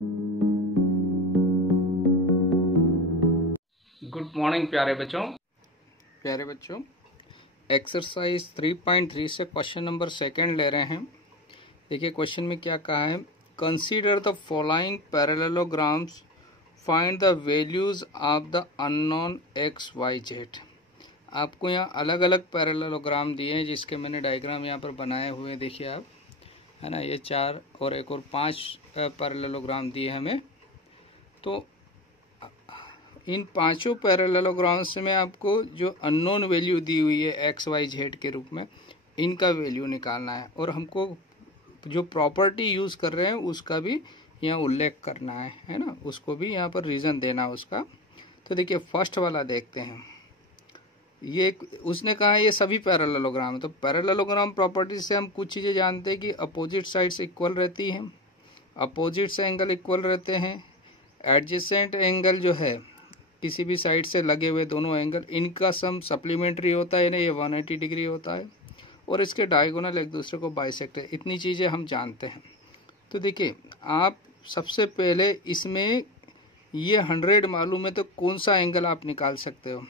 Good morning प्यारे बच्चों। Exercise 3.3 से क्वेश्चन नंबर सेकंड ले रहे हैं। देखिए क्वेश्चन में क्या कहा है, consider the following parallelograms, find the values of the unknown x y z. आपको यहाँ अलग अलग पैरेललोग्राम दिए हैं जिसके मैंने डायग्राम यहाँ पर बनाए हुए हैं, देखिए आप, है ना। ये 4 और एक और 5 पैरेललोग्राम दिए हमें। तो इन पांचों पैरेललोग्राम्स में आपको जो अननोन वैल्यू दी हुई है एक्स वाई जेड के रूप में, इनका वैल्यू निकालना है और हमको जो प्रॉपर्टी यूज़ कर रहे हैं उसका भी यहाँ उल्लेख करना है ना, उसको भी यहाँ पर रीज़न देना है उसका। तो देखिए फर्स्ट वाला देखते हैं। ये उसने कहा ये सभी पैरेललोग्राम है। तो पैरेललोग्राम प्रॉपर्टी से हम कुछ चीज़ें जानते हैं कि अपोजिट साइड्स इक्वल रहती हैं, अपोजिट से एंगल इक्वल रहते हैं, एडजेसेंट एंगल जो है किसी भी साइड से लगे हुए दोनों एंगल, इनका सम सप्लीमेंट्री होता है, यानी ये 180 डिग्री होता है, और इसके डायगोनल एक दूसरे को बाइसेक्ट है। इतनी चीज़ें हम जानते हैं। तो देखिए आप सबसे पहले इसमें ये 100 मालूम है तो कौन सा एंगल आप निकाल सकते हो।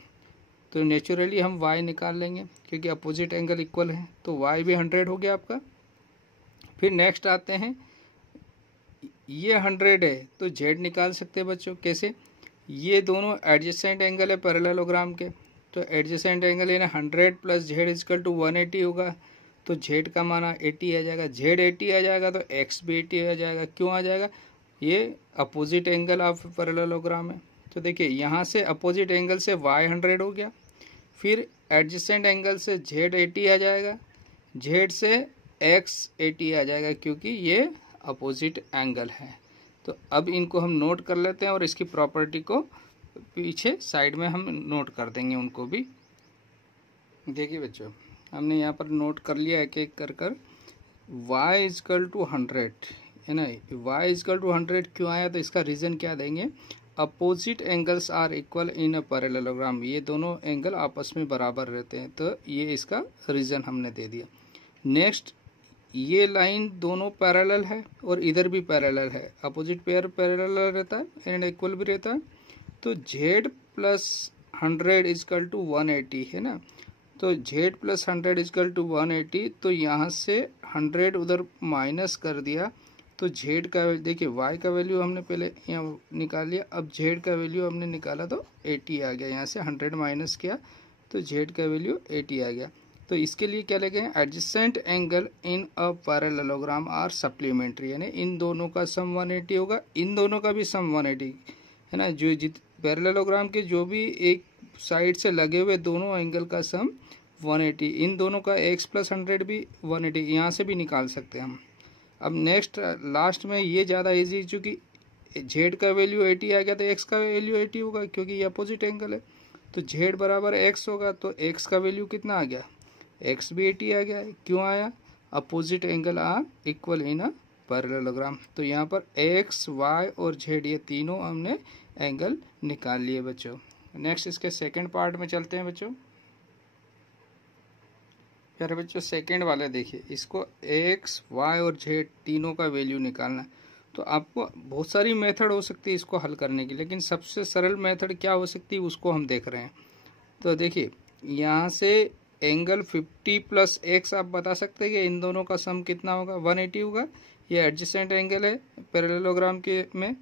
तो नेचुरली हम y निकाल लेंगे क्योंकि अपोजिट एंगल इक्वल है, तो y भी 100 हो गया आपका। फिर नेक्स्ट आते हैं, ये 100 है तो z निकाल सकते हैं बच्चों। कैसे? ये दोनों एडजेसेंट एंगल है पैरेललोग्राम के, तो एडजेसेंट एंगल यानी 100 प्लस जेड इजकल टू 180 होगा, तो जेड का माना 80 आ जाएगा। जेड 80 आ जाएगा तो एक्स भी 80 आ जाएगा। क्यों आ जाएगा? ये अपोजिट एंगल ऑफ पैरेललोग्राम है। तो देखिए यहाँ से अपोजिट एंगल से वाई 100 हो गया, फिर एडजेसेंट एंगल से जेड 80 आ जाएगा, जेड से एक्स 80 आ जाएगा क्योंकि ये अपोजिट एंगल है। तो अब इनको हम नोट कर लेते हैं और इसकी प्रॉपर्टी को पीछे साइड में हम नोट कर देंगे उनको भी। देखिए बच्चों हमने यहाँ पर नोट कर लिया एक एक कर कर। y इजकल टू 100 है ना, y इजकल टू 100 क्यों आया, तो इसका रीज़न क्या देंगे, opposite angles are equal in a parallelogram, ये दोनों एंगल आपस में बराबर रहते हैं, तो ये इसका रीज़न हमने दे दिया। नेक्स्ट, ये लाइन दोनों पैरेलल है और इधर भी पैरेलल है, अपोजिट पेयर पैरेलल रहता है एंड इक्वल भी रहता है। तो z प्लस 100 इजकल टू 180 है ना, तो z प्लस 100 इजकल टू 180, तो यहाँ से 100 उधर माइनस कर दिया तो z का देखिए y का वैल्यू हमने पहले यहाँ निकाल लिया, अब z का वैल्यू हमने निकाला तो 80 आ गया। यहाँ से 100 माइनस किया तो z का वैल्यू 80 आ गया। तो इसके लिए क्या लगे, adjacent angle in a parallelogram are supplementary, यानी इन दोनों का सम 180 होगा, इन दोनों का भी सम 180 है ना। जो पैरेललोग्राम के जो भी एक साइड से लगे हुए दोनों एंगल का सम 180, इन दोनों का x प्लस 100 भी 180, यहाँ से भी निकाल सकते हैं हम। अब नेक्स्ट लास्ट में ये ज़्यादा इजी, चूँकि z का वैल्यू 80 आ गया तो x का वैल्यू 80 होगा क्योंकि ये अपोजिट एंगल है। तो z बराबर x होगा, तो x का वैल्यू कितना आ गया, x भी 80 आ गया है। क्यों आया? Opposite angle are equal in a parallelogram. तो यहाँ पर x, y और z ये तीनों हमने एंगल निकाल लिए बच्चों। नेक्स्ट इसके सेकंड पार्ट में चलते हैं बच्चों। प्यारे बच्चों सेकंड वाले देखिए, इसको x, y और z तीनों का वैल्यू निकालना है। तो आपको बहुत सारी मेथड हो सकती है इसको हल करने की, लेकिन सबसे सरल मेथड क्या हो सकती है उसको हम देख रहे हैं। तो देखिए यहाँ से एंगल 50 प्लस x आप बता सकते हैं कि इन दोनों का सम कितना होगा, 180 होगा। ये एडजेसेंट एंगल है पैरेललोग्राम के में,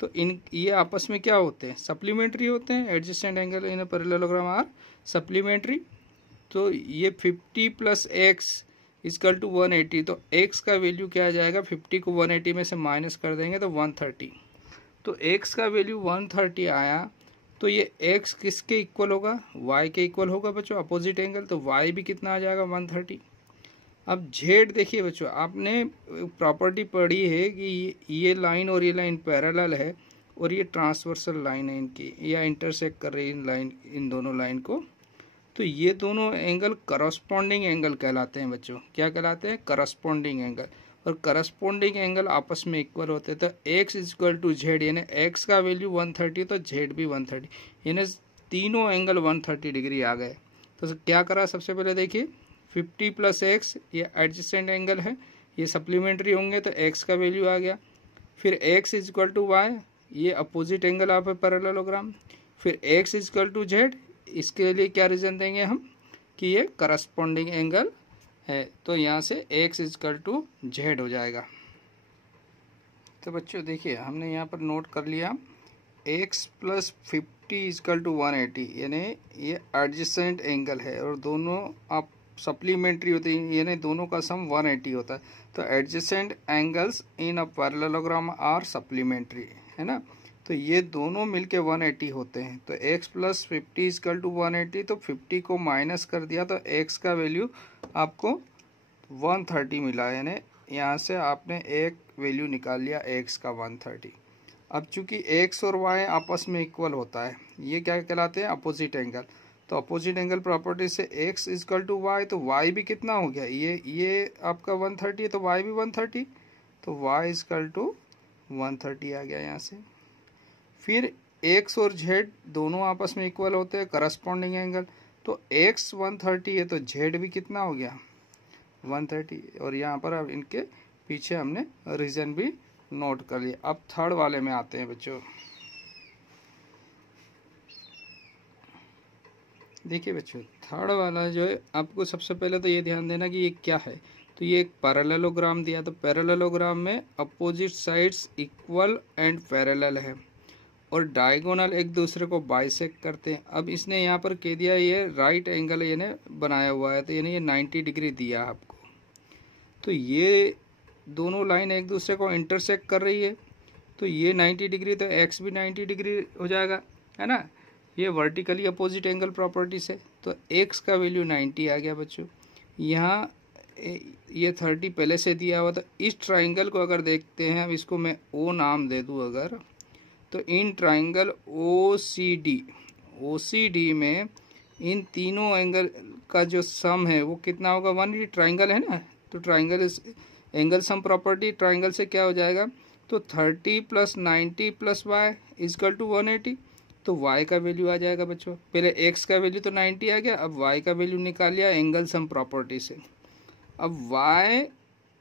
तो इन ये आपस में क्या होते हैं, सप्लीमेंट्री होते हैं। Adjacent angle in parallelogram are supplementary. तो ये 50 प्लस एक्स इजकल टू 180, तो x का वैल्यू क्या आ जाएगा, 50 को 180 में से माइनस कर देंगे तो 130। तो x का वैल्यू 130 आया, तो ये x किसके इक्वल होगा, y के इक्वल होगा बच्चों, अपोजिट एंगल, तो y भी कितना आ जाएगा 130। अब z देखिए बच्चों, आपने प्रॉपर्टी पढ़ी है कि ये लाइन और ये लाइन पैरेलल है और ये ट्रांसवर्सल लाइन है इनकी, या इंटरसेक्ट कर रही है इन दोनों लाइन को। तो ये दोनों एंगल करस्पॉन्डिंग एंगल कहलाते हैं बच्चों। क्या कहलाते हैं? Corresponding angle. और करस्पॉन्डिंग एंगल आपस में इक्वल होते हैं। तो x इजक्वल टू जेड, यानी x का वैल्यू 130 तो z भी 130, यानी तीनों एंगल 130 डिग्री आ गए। तो क्या करा, सबसे पहले देखिए 50 प्लस एक्स ये एडजेसेंट एंगल है, ये सप्लीमेंट्री होंगे तो x का वैल्यू आ गया। फिर x इजक्वल टू वाई, ये अपोजिट एंगल आप है पैरेललोग्राम। फिर x इजक्वल टू जेड, इसके लिए क्या रीजन देंगे हम कि ये करस्पॉन्डिंग एंगल है, तो यहाँ से x इजक्वल टू जेड हो जाएगा। तो बच्चों देखिए हमने यहाँ पर नोट कर लिया x प्लस 50 इजक्वल टू 180, यानी ये एडजेसेंट एंगल है और दोनों आप सप्लीमेंट्री होते हैं, यानी दोनों का सम 180 होता है। तो adjacent angles in a parallelogram are supplementary, है ना। तो ये दोनों मिलके 180 होते हैं। तो x प्लस 50 इजक्वल टू 180, तो 50 को माइनस कर दिया तो x का वैल्यू आपको 130 मिला, यानी यहाँ से आपने एक वैल्यू निकाल लिया x का 130। अब चूंकि x और y आपस में इक्वल होता है, ये क्या कहलाते हैं अपोजिट एंगल। तो अपोजिट एंगल प्रॉपर्टी से x इजक्वल टू y, तो y भी कितना हो गया, ये आपका 130 है तो y भी 130, तो y इजक्वल टू 130 आ गया यहाँ से। फिर x और z दोनों आपस में इक्वल होते हैं, करस्पॉन्डिंग एंगल, तो x 130 है तो z भी कितना हो गया 130। और यहाँ पर अब इनके पीछे हमने रीजन भी नोट कर लिया। अब थर्ड वाले में आते हैं बच्चों। देखिए बच्चों थर्ड वाला जो है, आपको सबसे पहले तो ये ध्यान देना कि ये क्या है। तो ये एक पैरेललोग्राम दिया, तो पैरेललोग्राम में opposite sides equal and parallel है और डायगोनल एक दूसरे को बाइसेक्ट करते हैं। अब इसने यहाँ पर कह दिया ये राइट एंगल यानी बनाया हुआ है, तो यानी ये 90 डिग्री दिया आपको। तो ये दोनों लाइन एक दूसरे को इंटरसेक्ट कर रही है, तो ये 90 डिग्री, तो x भी 90 डिग्री हो जाएगा, है ना। ये वर्टिकली अपोजिट एंगल प्रॉपर्टी से, तो x का वैल्यू 90 आ गया बच्चों। यहाँ ये 30 पहले से दिया हुआ, तो इस ट्राइंगल को अगर देखते हैं, अब इसको मैं O नाम दे दूँ अगर, तो इन ट्राइंगल OCD में इन तीनों एंगल का जो सम है वो कितना होगा 1, ये ट्राइंगल है ना, तो triangle angle sum property triangle से क्या हो जाएगा, तो 30 plus 90 plus y is equal to 180, तो y का वैल्यू आ जाएगा बच्चों। पहले x का वैल्यू तो 90 आ गया, अब y का वैल्यू निकाल लिया एंगल सम प्रॉपर्टी से। अब y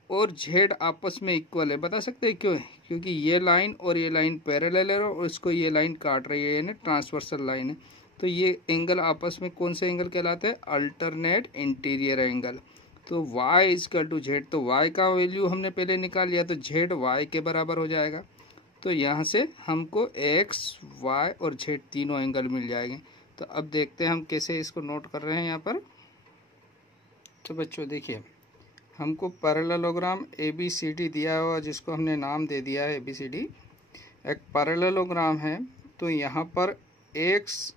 और z आपस में इक्वल है, बता सकते हैं क्यों है, क्योंकि ये लाइन और ये लाइन पैरेलल है और इसको ये लाइन काट रही है, यानी ट्रांसवर्सल लाइन है। तो ये एंगल आपस में कौन से एंगल कहलाते हैं, अल्टरनेट इंटीरियर एंगल। तो y इजकल टू z, तो y का वैल्यू हमने पहले निकाल लिया, तो z y के बराबर हो जाएगा। तो यहाँ से हमको x, y और z तीनों एंगल मिल जाएंगे। तो अब देखते हैं हम कैसे इसको नोट कर रहे हैं यहाँ पर। तो बच्चों देखिए हमको पैरेललोग्राम ABCD दिया हुआ, जिसको हमने नाम दे दिया है ABCD। एक पैरेललोग्राम है, तो यहाँ पर x,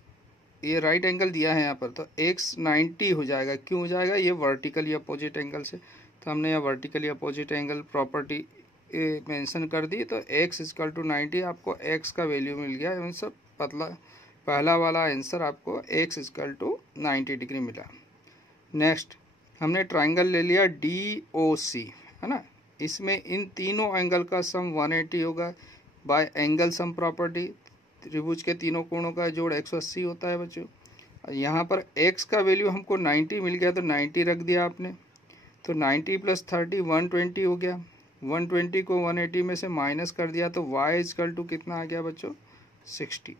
ये राइट एंगल दिया है यहाँ पर, तो x 90 हो जाएगा। क्यों हो जाएगा, ये वर्टिकली अपोजिट एंगल से, तो हमने यहाँ vertically opposite angle property mention कर दी। तो x इजकल टू 90, आपको x का वैल्यू मिल गया। आंसर पहला वाला आंसर आपको x इजकल टू 90 डिग्री मिला। नेक्स्ट हमने ट्राइंगल ले लिया DOC, है ना। इसमें इन तीनों एंगल का सम 180 होगा बाय एंगल सम प्रॉपर्टी। त्रिभुज के तीनों कोणों का जोड़ 180 होता है बच्चों। यहाँ पर x का वैल्यू हमको 90 मिल गया, तो 90 रख दिया आपने, तो 90 प्लस 30 120 हो गया। 120 को 180 में से माइनस कर दिया, तो y इजकल टू कितना आ गया बच्चों 60।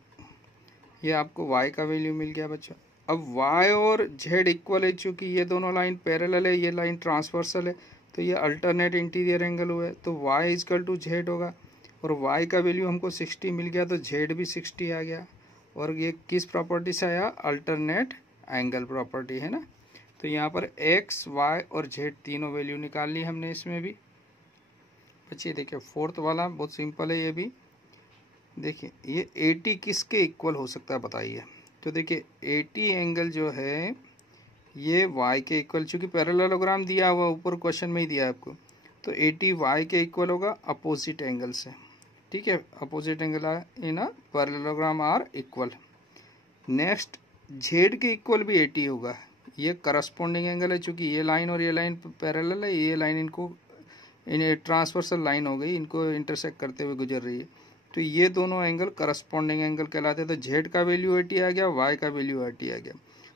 ये आपको y का वैल्यू मिल गया बच्चों। अब y और z इक्वल है, चूँकि ये दोनों लाइन पैरेलल है, ये लाइन ट्रांसवर्सल है, तो ये अल्टरनेट इंटीरियर एंगल हुआ है, तो y इजकल टू z होगा। और y का वैल्यू हमको 60 मिल गया, तो z भी 60 आ गया। और ये किस प्रॉपर्टी से आया, अल्टरनेट एंगल प्रॉपर्टी, है ना। तो यहाँ पर x, y और z तीनों वैल्यू निकाल ली हमने इसमें भी। बच्चे देखिए फोर्थ वाला बहुत सिंपल है, ये भी देखिए ये 80 किसके इक्वल हो सकता है बताइए। तो देखिए 80 एंगल जो है ये y के इक्वल, चूँकि पैरेललोग्राम दिया हुआ ऊपर क्वेश्चन में ही दिया है आपको, तो 80 y के इक्वल होगा अपोजिट एंगल से, ठीक है। Opposite angle in a parallelogram are equal. Next z के इक्वल भी 80 होगा, ये करस्पॉन्डिंग एंगल है, चूँकि ये लाइन और ये लाइन पैरेलल है, ये लाइन इनको ट्रांसवर्सल लाइन हो गई, इनको इंटरसेक्ट करते हुए गुजर रही है, तो ये दोनों एंगल करस्पॉन्डिंग एंगल कहलाते हैं। तो z का वैल्यू 80 आ गया, y का वैल्यू 80 आ गया।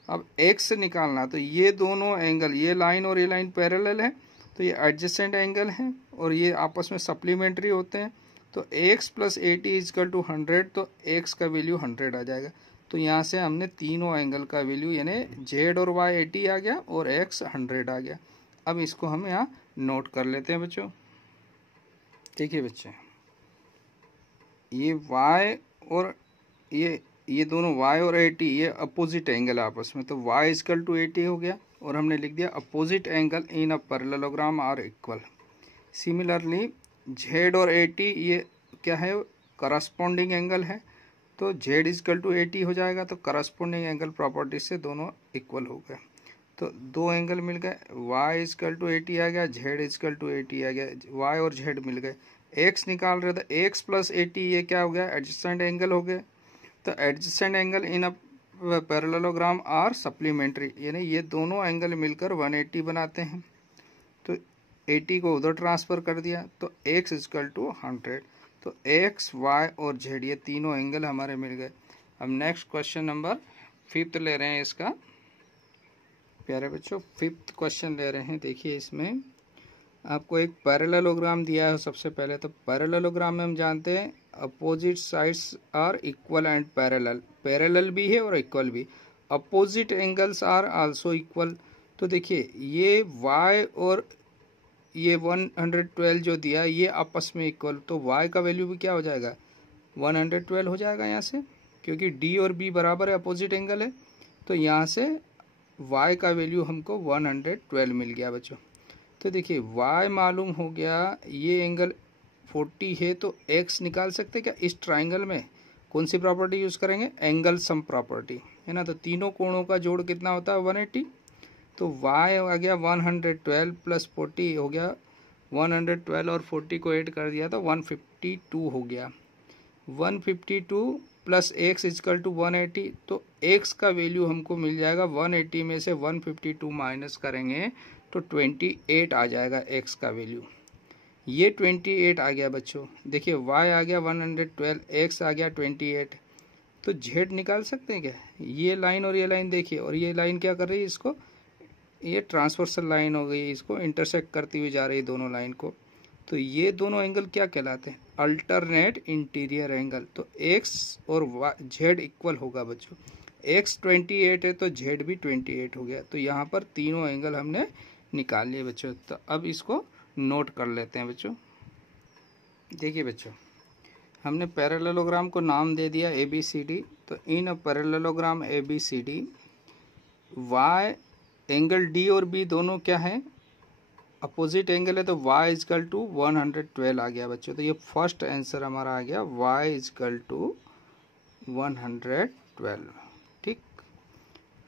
अब x निकालना, तो ये दोनों एंगल, ये लाइन और ये लाइन पैरेलल है, तो ये एडजेसेंट एंगल है और ये आपस में सप्लीमेंट्री होते हैं, तो x प्लस 80 इजकल टू 100, तो x का वैल्यू 100 आ जाएगा। तो यहाँ से हमने तीनों एंगल का वैल्यू यानी z और y 80 आ गया और x 100 आ गया। अब इसको हम यहाँ नोट कर लेते हैं बच्चों। देखिए बच्चे, ये y और ये दोनों y और 80 ये अपोजिट एंगल आपस में, तो y इजकल टू 80 हो गया और हमने लिख दिया opposite angle in a parallelogram are equal. Similarly z और 80 ये क्या है, करस्पॉन्डिंग एंगल है, तो z इजकल टू 80 हो जाएगा। तो करस्पॉन्डिंग एंगल प्रॉपर्टी से दोनों इक्वल हो गए, तो दो एंगल मिल गए। y इजकल टू 80 आ गया, z इजकल टू 80 आ गया, y और z मिल गए। x निकाल रहे थे, x प्लस 80 ये क्या हो गया, एडजेसेंट एंगल हो गए। तो adjacent angle in a parallelogram are supplementary, यानी ये दोनों एंगल मिलकर 180 बनाते हैं। तो 80 को उधर ट्रांसफर कर दिया, तो x इजकल टू 100। तो x, y और z ये तीनों एंगल हमारे मिल गए। अब नेक्स्ट क्वेश्चन नंबर 5 ले रहे हैं इसका। प्यारे बच्चों 5th क्वेश्चन ले रहे हैं। देखिए इसमें आपको एक पैरेललोग्राम दिया है सबसे पहले। तो पैरेललोग्राम में हम जानते हैं opposite sides are equal and parallel, parallel भी है और इक्वल भी। Opposite angles are also equal. तो देखिए ये y और ये 112 जो दिया ये आपस में इक्वल, तो y का वैल्यू भी क्या हो जाएगा, 112 हो जाएगा यहाँ से, क्योंकि d और b बराबर है, अपोजिट एंगल है। तो यहाँ से y का वैल्यू हमको 112 मिल गया बच्चों। तो देखिए y मालूम हो गया, ये एंगल 40 है, तो x निकाल सकते क्या इस ट्राइंगल में। कौन सी प्रॉपर्टी यूज करेंगे, एंगल सम प्रॉपर्टी, है ना। तो तीनों कोणों का जोड़ कितना होता है, 180। तो y आ गया 112 प्लस 40 हो गया 112 और 40 को ऐड कर दिया तो 152 हो गया। 152 प्लस x इजकल टू 180, तो x का वैल्यू हमको मिल जाएगा 180 में से 152 माइनस करेंगे तो 28 आ जाएगा x का वैल्यू। ये 28 आ गया बच्चों। देखिए y आ गया 112, x आ गया 28। तो z निकाल सकते हैं क्या, ये लाइन और ये लाइन देखिए, और ये लाइन क्या कर रही है, इसको ये ट्रांसवर्सल लाइन हो गई, इसको इंटरसेक्ट करती हुई जा रही है दोनों लाइन को। तो ये दोनों एंगल क्या कहलाते हैं, अल्टरनेट इंटीरियर एंगल। तो x और z इक्वल होगा बच्चों। x 28 है तो z भी 28 हो गया। तो यहाँ पर तीनों एंगल हमने निकाल लिए बच्चों। तो अब इसको नोट कर लेते हैं बच्चों। देखिए बच्चों, हमने पैरेललोग्राम को नाम दे दिया ABCD। तो in a parallelogram ABCD y angle D और B दोनों क्या है, अपोजिट एंगल है, तो y इजकल टू 112 आ गया बच्चों। तो ये फर्स्ट आंसर हमारा आ गया, y इजकल टू 112। ठीक,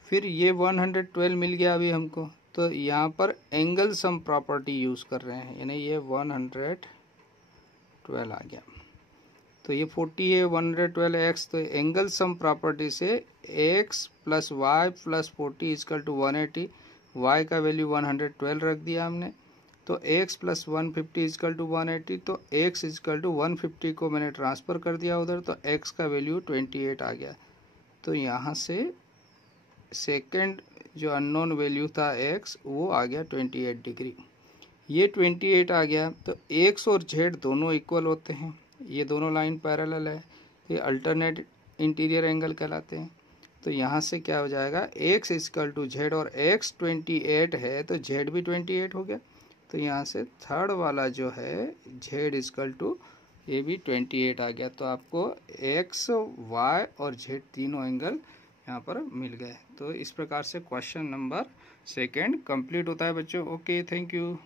फिर ये 112 मिल गया अभी हमको। तो यहाँ पर एंगल सम प्रॉपर्टी यूज कर रहे हैं, यानी ये 112 आ गया। तो ये 40 है, 112 x, तो एंगल सम प्रॉपर्टी से x plus y plus 40 is equal to 180। y का वैल्यू 112 रख दिया हमने। तो x प्लस 150 इजकल टू 180, तो x इजकल टू 150 को मैंने ट्रांसफ़र कर दिया उधर, तो x का वैल्यू 28 आ गया। तो यहाँ से सेकंड जो अननोन वैल्यू था x वो आ गया 28 डिग्री। ये 28 आ गया। तो x और z दोनों इक्वल होते हैं, ये दोनों लाइन पैरेलल है, ये अल्टरनेट इंटीरियर एंगल कहलाते हैं। तो यहाँ से क्या हो जाएगा, x इजकल टू z, और x 28 है तो z भी 28 हो गया। तो यहाँ से थर्ड वाला जो है z इजकल टू ये भी 28 आ गया। तो आपको x, y और z तीनों एंगल यहाँ पर मिल गए। तो इस प्रकार से क्वेश्चन नंबर 2 कंप्लीट होता है बच्चों। Okay, thank you.